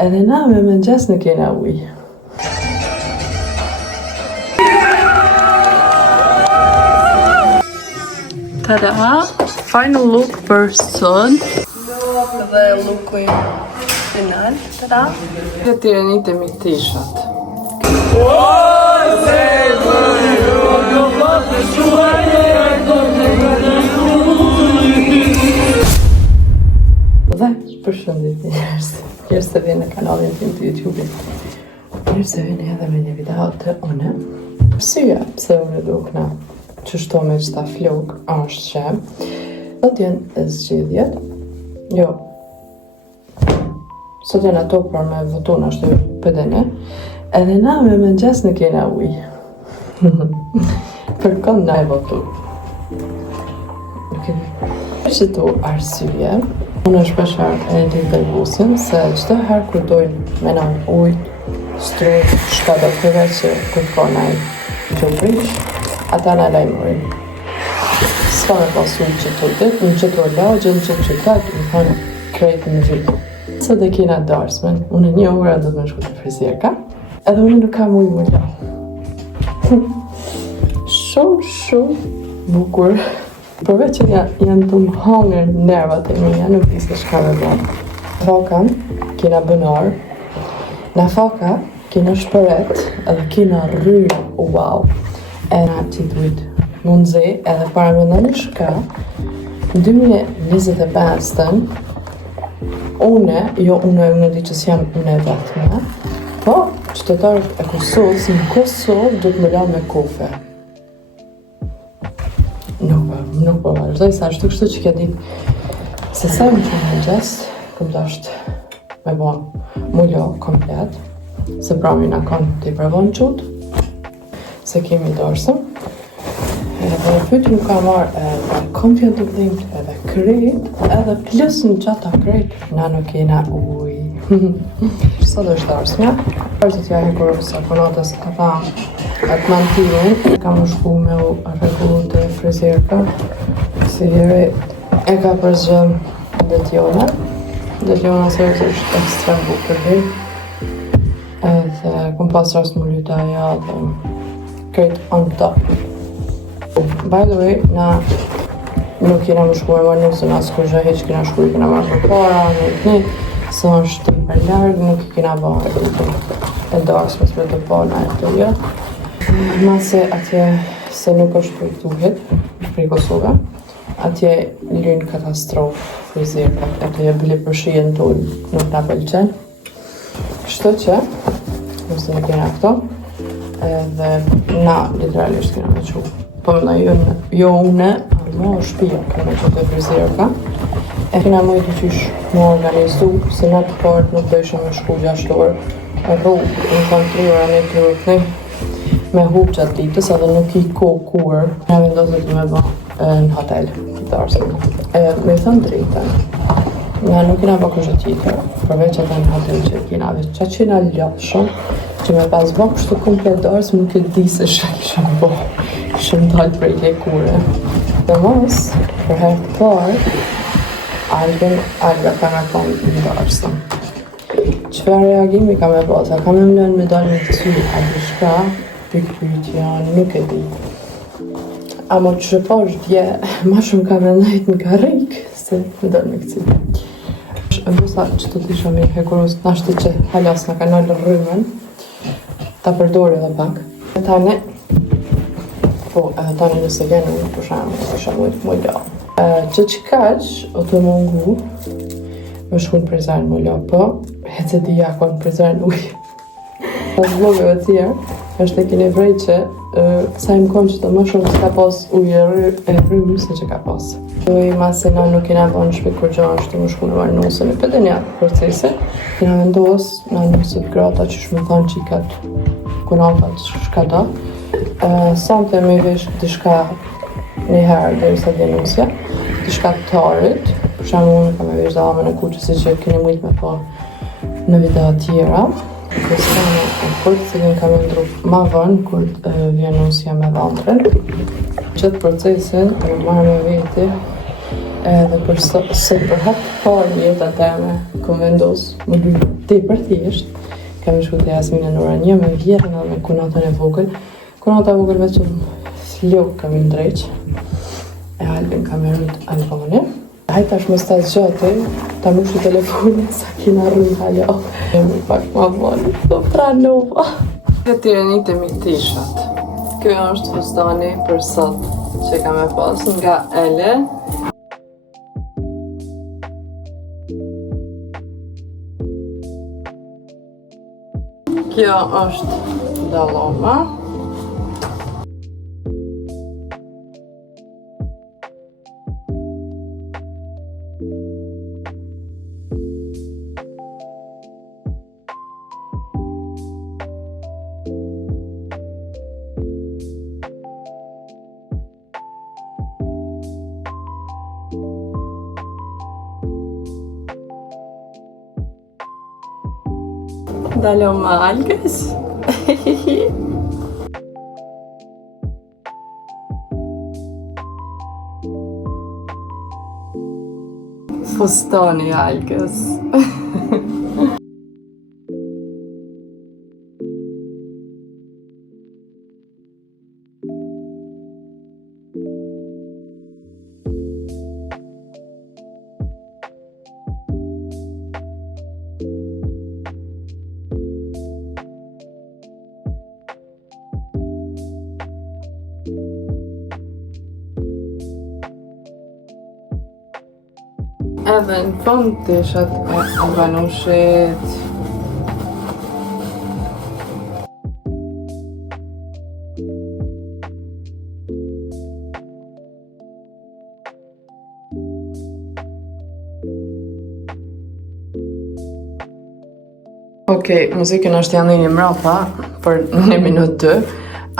Edhe na me mëngjes në kena ujë. Tada! Final look për sot. Dhe looku final. Tada! Dhe tiranit e mi tishat. Dhe përshëndetje njerëz. Mirë se vjen në kanalin tim të YouTube-it. Mirë se vjen edhe me një video të une. Arsyeja pse unë dukna qështu me qëta flok është që do t'jenë zgjedhjet. Jo. Sot janë ato për me votun është pëdene. Edhe na me mëngjes në kena ujë. Për kënd na e votu. Që tu arsye, unë shpeshar e ndi dërgusim se qëto herë kur dojnë me na ujë, strujë, shka do përve që këtë konaj që prish, ata na lajmërin. Ska me pasu që të dit, në që të lagjën, që të qytet, më thonë krejtë në gjithë. Se dhe kina darsmen, unë një ura do të me shku të frizierka, edhe unë nuk kam ujë më la. Shumë bukur. Përveç që janë të më hangër nervat e mija, nuk di se shka me bërë. Faka, kina bënar, na faka, kina shpëret, edhe kina rrë, wow. E na që dujt mundzi, edhe para me në një shka, në 2025-ën, unë di që s'jam unë e vetëme, po, qytetarët e Kosovës, në Kosovë, du të më la me kofe. Nuk po vazhdoj, sa është kështu që kja ditë se sa më që në gjes, këm të është me bo mullo komplet, se prami nga kanë të i pravon qut, se kemi dorsëm, edhe pyty nuk ka marrë edhe kompjen të vlimt, edhe kryt, edhe plus në qata kryt, na nuk kena uj. Sot është dorsëmja, është t'ja hekur se konatës ka tha atë mantimin, kam u shku me u regu të frizierka, si jere e ka përzgjë detjona. Detjona se është ekstrem bukër dhe, edhe këm pas rast më lytaja dhe krejt on top. By the way, na nuk kena më shku e marrë nusën asë kur gjë heq kena shku i kena marrë për para, në se është të për largë, nuk i kena bërë e darsë me të përna e të jetë. Mase atje se nuk është për këtuhet, për i Kosova, atje lynë katastrofë frizierkat, atje bili për shijen tonë, nuk nga pëlqen. Kështu që, nëse në kena këto, edhe na literalisht kena me qu. Po më da jo une, mo shpia kena që të frizierka, e kena më i të qysh më organizu, se në të partë nuk dojshë me shku 6 orë, rrugë, në kanë 3 ora, në 3 orë me hupë qatë ditës, edhe nuk i kur. Nga vendosë të me bë në hotel, të arsën. Me thëmë drejten, nga nuk kena bë kështë tjetër, përveç atë në hotel që kena veç qa qena ljoshëm, që me pas bë kështë komplet arsë, nuk e di se shë kisha bë, kështë më dalë prej lekure. Dhe mos, për herë të parë, Alga ka me thonë në arsën. Qëfar reagimi ka me bë, sa ka me mlën me dalë me të sy, a di shka, pyetja, nuk e di. Amo që shëpash dje, ma shumë ka me najtë në karikë, se më dërë me këci. E mësa që të tisha me i hekurus, nashti që halas në kanalë rrëmën, ta përdori dhe pak. E tane, po, edhe tane nëse gjenë, për shamë më lo. Që kaq, o të mungu, me shku në prezarën më lo, po, hece dija ko në prezarën ujë. Pas vlogëve tjerë, është e keni vrej që sa im konë që të më shumë s'ka pas ujë e rrymë se që ka pas. Doj ma se na nuk kena bo në shpi kur gjo është të më shku në marë nusën e pëtë një procese, kena vendos në nusët grata që shme thonë që i katë kunatat shka do. Sante me vesh të shka një herë dhe sa dhe nusja, të shka të tarit, për shamë unë ka me vesh dhe amën e kuqës si që keni mujtë me po në video tjera. Kërësane e kërtë cilin ka me ndru ma vënë kur vjen nusja me dhamëtren. Qëtë procesin e marrë me veti Edhe për sot për hap parë në jetën time, kom vendos më dy tepër thjesht. Kam shku te Jasmina në orën 1 me vjerën edhe me kunatën e vogël. Kunata e vogël vetëm flok kam i ndreq. E Albin kam e rrit Albanin. Hajt tash mos ta zgjati, ta mbushi telefonin sa kina rrit halo. Jemi pak ma vonë, do pranova. Tiranit e mi tishat. Kjo është fustani për sot që kam e pas nga Ele. Kjo është dallama. Dallama algës. Fustani algës. Edhe në fund tishat e banushit. Okej, muzikën është janë një mrapa për 1 minutë 2,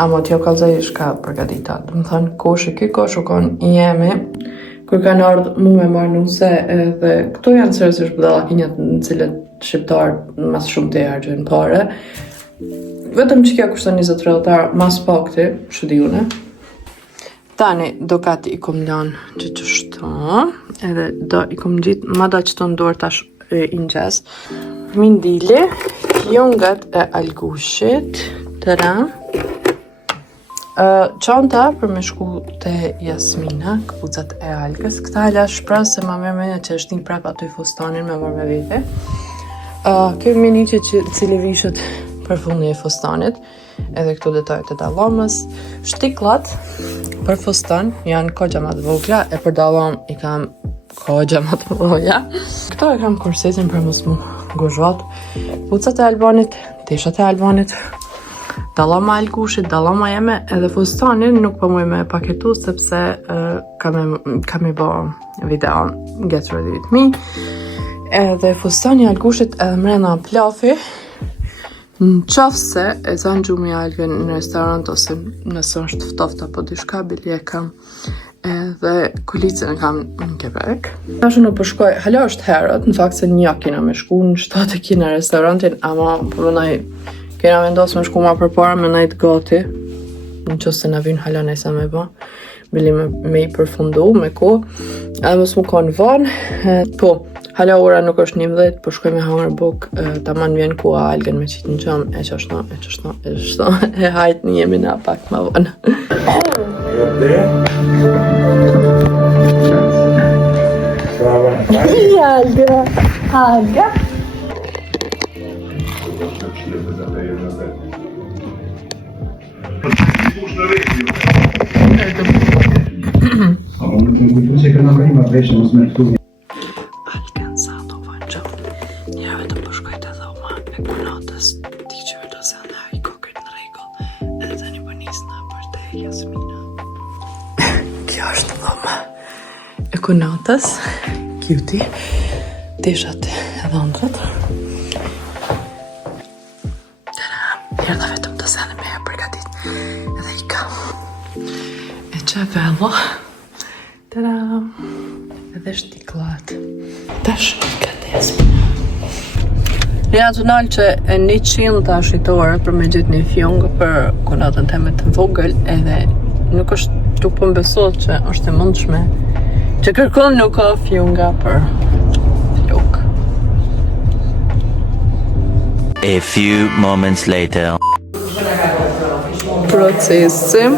ama t'jo kalzaj shka përgatitat. Dëmë thënë, koshi ky kosh u konë jemi, kur kanë ardhë mu me marrë nuse edhe këto janë sërësisht budallakinjat në cilët shqiptarë mas shumë të hargjojnë pare. Vetëm që kjo kushton 20 rrethar mas pakti, shudijune. Tani do kati i kom lanë që qështu, edhe do i kom gjitë ma da që të ndorë tash i nxes. Mindili, jongat e algushit, tëra. Çanta për me shku te Jasmina, këpucat e algës. Këta hala shpras se ma merë menja që është një prap ato i fustanin me marrë me vete. Kjo mini që cili vishët për fundi e fustanit, edhe këtu detajet e dallamës. Shtiklat për fustan janë kogja ma të vogla, e për dallam i kam kogja ma të vogla. Këto e kam kursetin për mos mu guzhat. Pucat e Albanit, tishat e Albanit, dallama e algushit, dallama jeme, edhe fustanin nuk po muj me paketu sepse kam i bo video Get Ready With Me. Edhe fustani e algushit edhe mrena plafi. Në qafse e zanë gjumi algën në restorant ose nësë është ftofta po dishka, bili e kam edhe kulicën e kam në Quebec. Tashu nuk përshkoj, hala është herët, në fakt se një kina me shku në 7 kina restorantin, ama përmënaj kena vendosë me shku ma përpara me najtë gati, në qësë se në vynë hala nëjsa me ba, bili me i përfundu, me ko, edhe mos mu ka në vanë, po, hala ora nuk është 11, po shkoj me hangër buk, ta man vjen ku a algën me qitë në gjam, e qështëna, e hajtë një jemi na pak ma vanë. Alga, alga. Alken sa do vëngjëm. Njëra vetëm po shkoj të dhoma e punatës ti që vërdo se në i kokrit në regull edhe të një përnis në për te Jasmina. Kjo është dhoma e kunatës, cutie, tishat e dhondrat. Erdha vetëm të sene me e përgatit edhe i ka e që velo tëra edhe shtiklat tash ka të Jasmina. Rina të nalë që e 100 ta shqitore për me gjithë një fjongë për kunatën teme të vogël edhe nuk është tuk pëmbesot që është e mundshme Që kërkon nuk ka fjunga për fjok. A few moments later. Procesi.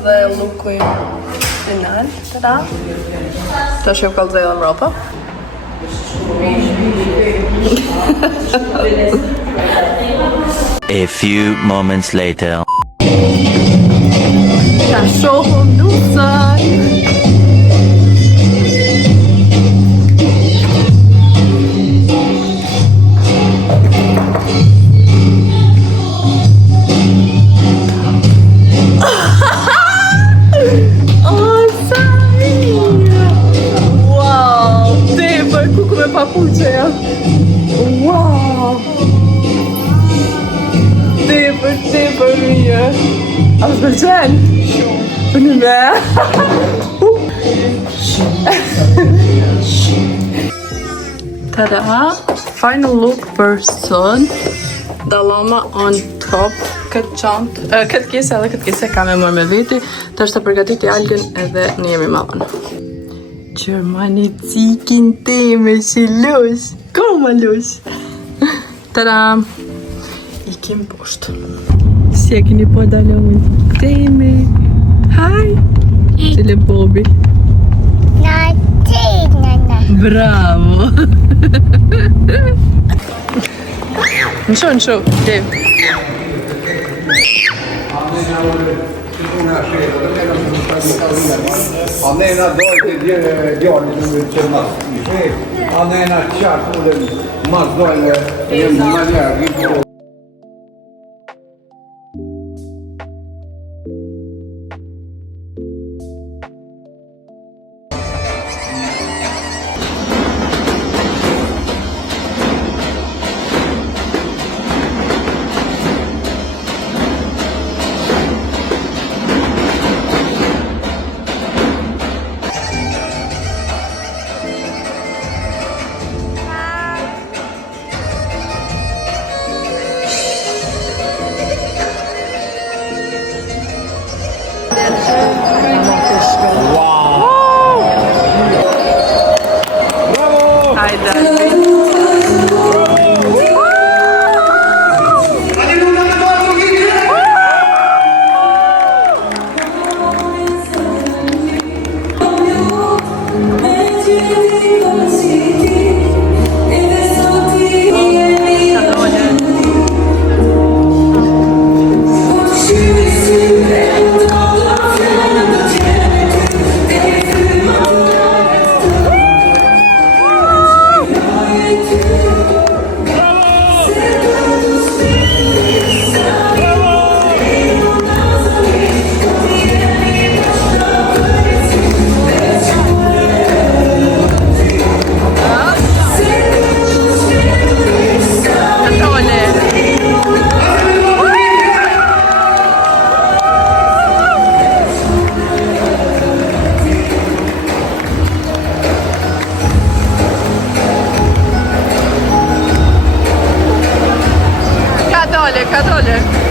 Dhe luku final, tada. Ta shqip kallëzaj dhe mrapa. A few moments later. Ta shohëm nusën. Papuqeja. Wow! Tepër mirë. A më pëlqen? Për në me? Tada! Final look për sën. Dallama on top. Këtë kese edhe këtë kese kam e mërë me veti. Të është të përgatiti algën edhe në jemi malon. Gjermani cikin teme që lush. Koma lush. Tada! Ikim poshtë. Si e keni po dalomin teme. Hi! Qile Bobi. Bravo! Në shu, Dave. Anena dojtë djallë në që mas i shef, anena qartë u dhe mas dojnë e më njerë. Gjallë.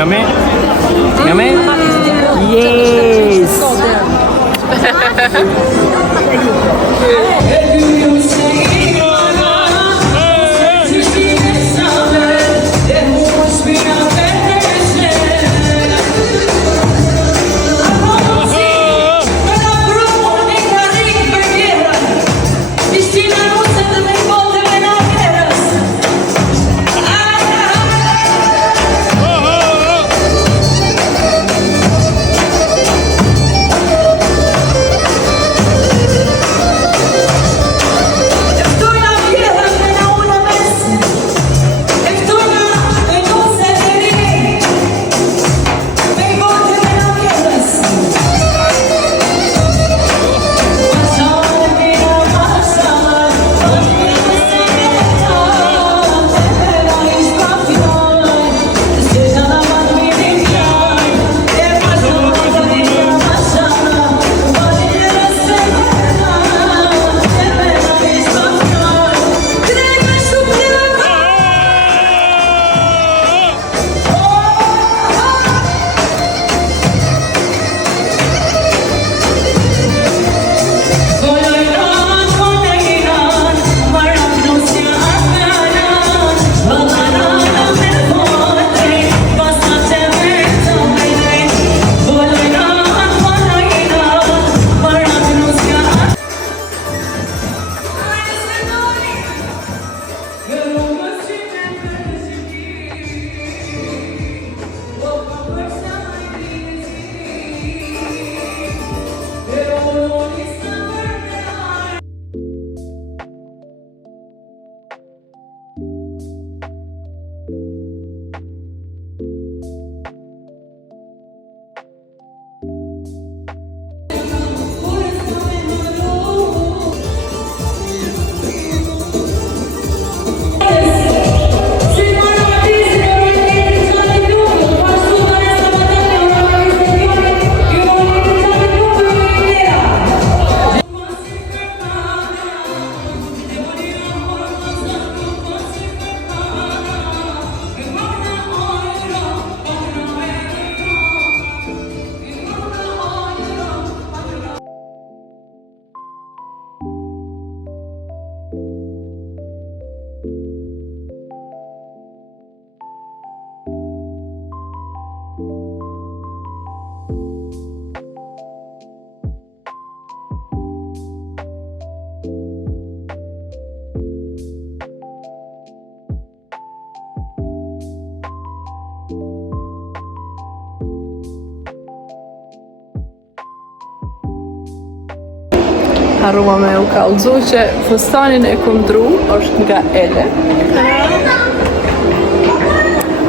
Yummy? Yummy? Yes! Harrova me u kallëzu që fustanin e kundru është nga Ele.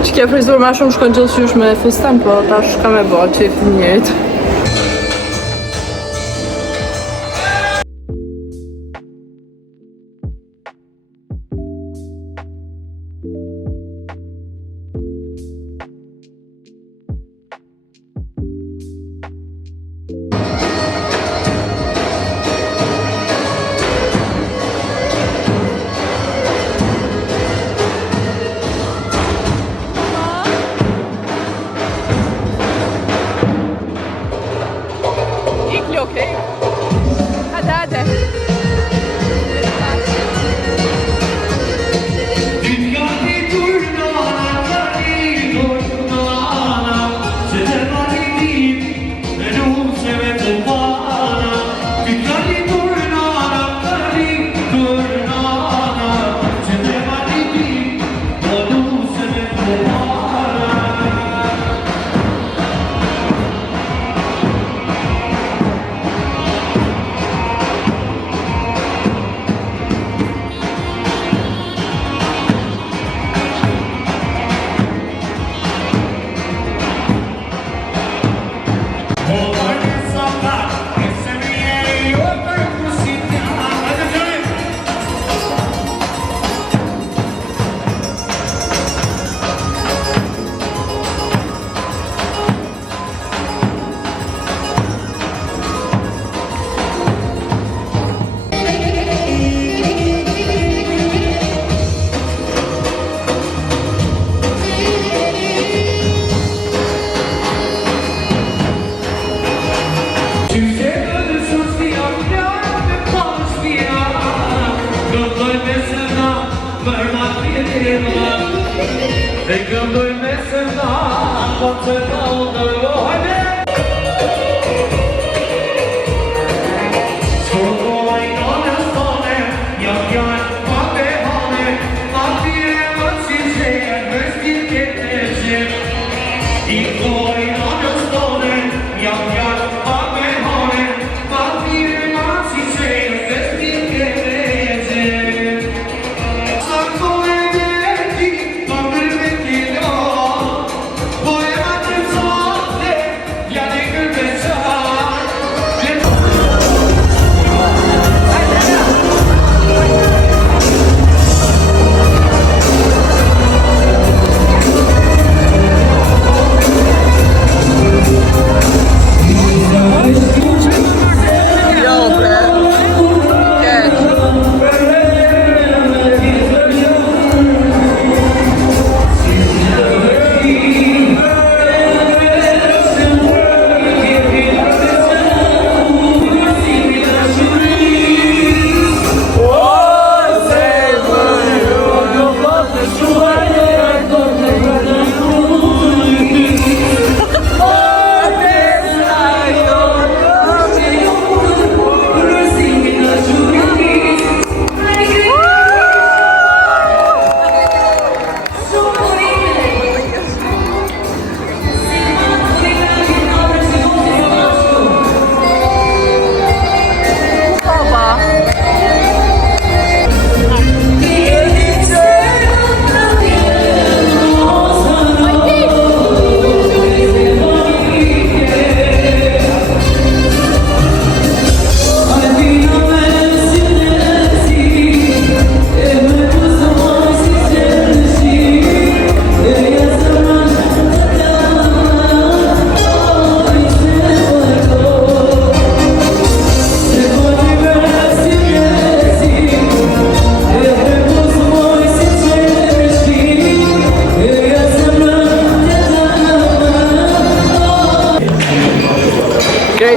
Që ke frizur ma shumë shkon gjithësysh me fustan, po tash ka me bo që i të njëjtë. Okej. Hadi.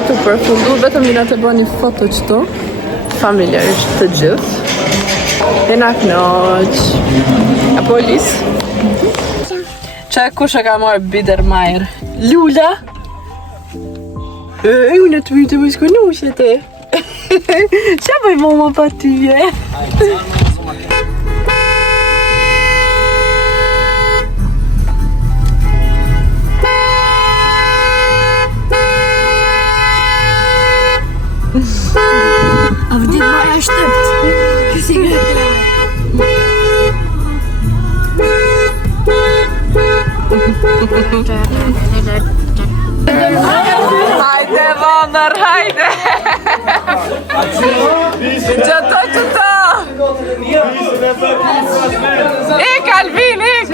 Tu përfundu, vetëm vina të bëni foto qëtu, familjarisht të gjithë. Jena knoq. A polis? Qa kush e ka marrë Biedermeier? Lula? Unë të vyte më shkonushe te. Qa bëj mama pa tyje? A vëdit Maja shtypt. Kësi grekë. Hajde, Vanër, hajde! Qëta! Ik, Alvin, ik!